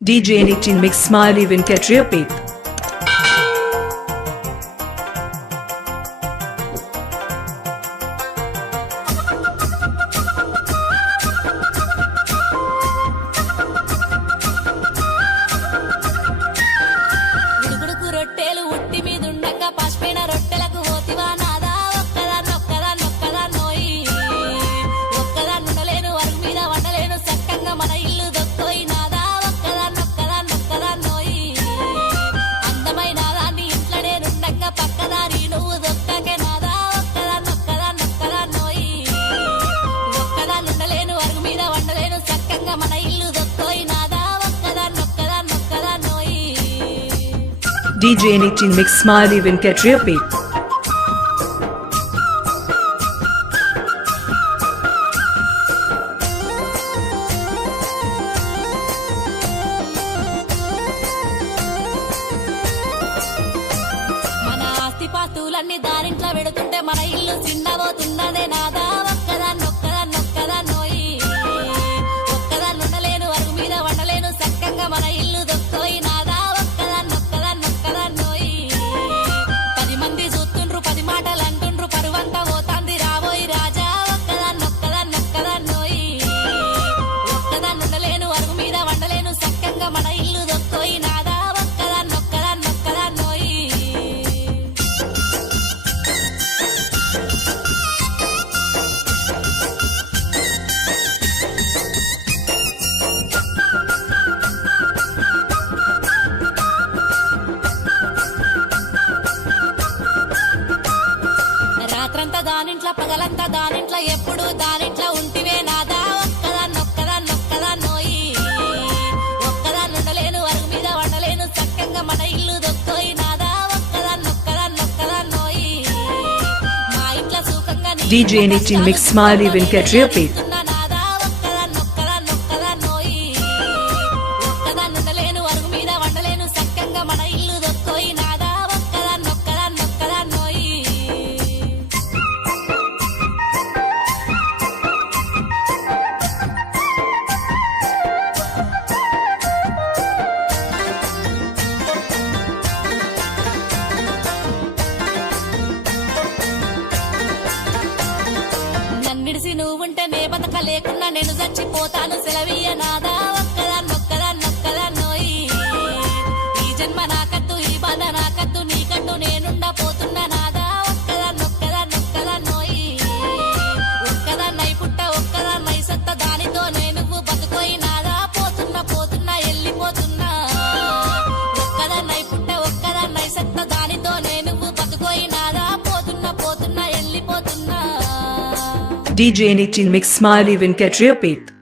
DJ Nitin Mix Smiley Venkatramani. DJ Nitin Mix Smiley Venkatramani. మన ఆస్తి పాస్తులన్నీ దారింట్లో వెడుతుంటే మన ఇల్లు చిన్నబోతున్నదే నాదా ఒక్కదాన్నొక్కదాన్నొక్కదాన్నోయి ఒక్కదాన్నుండలేను అరుగు మీద వండలేను సక్కంగా మన ఇల్లు దొక్కోయి నాదా ఒక్కదాన్నొక్కదాన్నొక్కదాన్నోయి 10 మంది చూస్తుండ్రు 10 మాటలు అంటుండ్రు పరువంతా పోతాంది రాబోయి రాజా ఒక్కదాన్నొక్కదాన్నొక్కదాన్నోయి ఒక్కదాన్నుండలేను అరుగు మీద వండలేను సక్కంగా మన ఇల్లు దొక్కోయి నాదా రాత్రంతా దానింట్లో పగలంతా దానింట్లో ఎప్పుడు దానింట్లో ఉంటివే నాదా ఒక్కదాన్నొక్కదాన్నొక్కదాన్నోయి ఒక్కదాన్నుండలేను అరుగు మీద వండలేను చక్కగా మన ఇల్లు దొక్కోయి నాదా ఒక్కదాన్నొక్కదాన్నొక్కదాన్నోయి మా ఇంట్లో సుఖంగా DJ Nitin Mix Smiley Venkatramani. ఒక్కదాన్నుండలేను అరుగు మీద వండలేను చక్కగా మన ఇల్లు దొక్కోయి నాదా ఒక్కదాన్నొక్కదాన్నొక్కదాన్నోయి నన్నిడిసి నువ్వుంటే నే బతక లేకున్నా నేను చచ్చిపోతాను సెలవీయ నాదా ఒక్కదాన్నొక్కదాన్నొక్కదాన్నోయి ఈ జన్మ నాకద్దు ఈ బాధ నాకద్దు నీకట్టు నేనుండా పోతున్నా నాదా ఒక్కదాన్నొక్కదాన్నొక్కదాన్నోయి ఒక్కదాన్నై పుట్ట ఒక్కదాన్నై సత్త దానితో నేను బతుకోయి నాదా పోతున్నా పోతున్నా వెళ్ళిపోతున్నా ఒక్కదాన్నై పుట్ట ఒక్కదాన్నై సత్త దానితో నేను బతుకోయి నాదా పోతున్నా పోతున్నా వెళ్ళిపోతున్నా DJ Nitin Mix Smiley Venkatramani.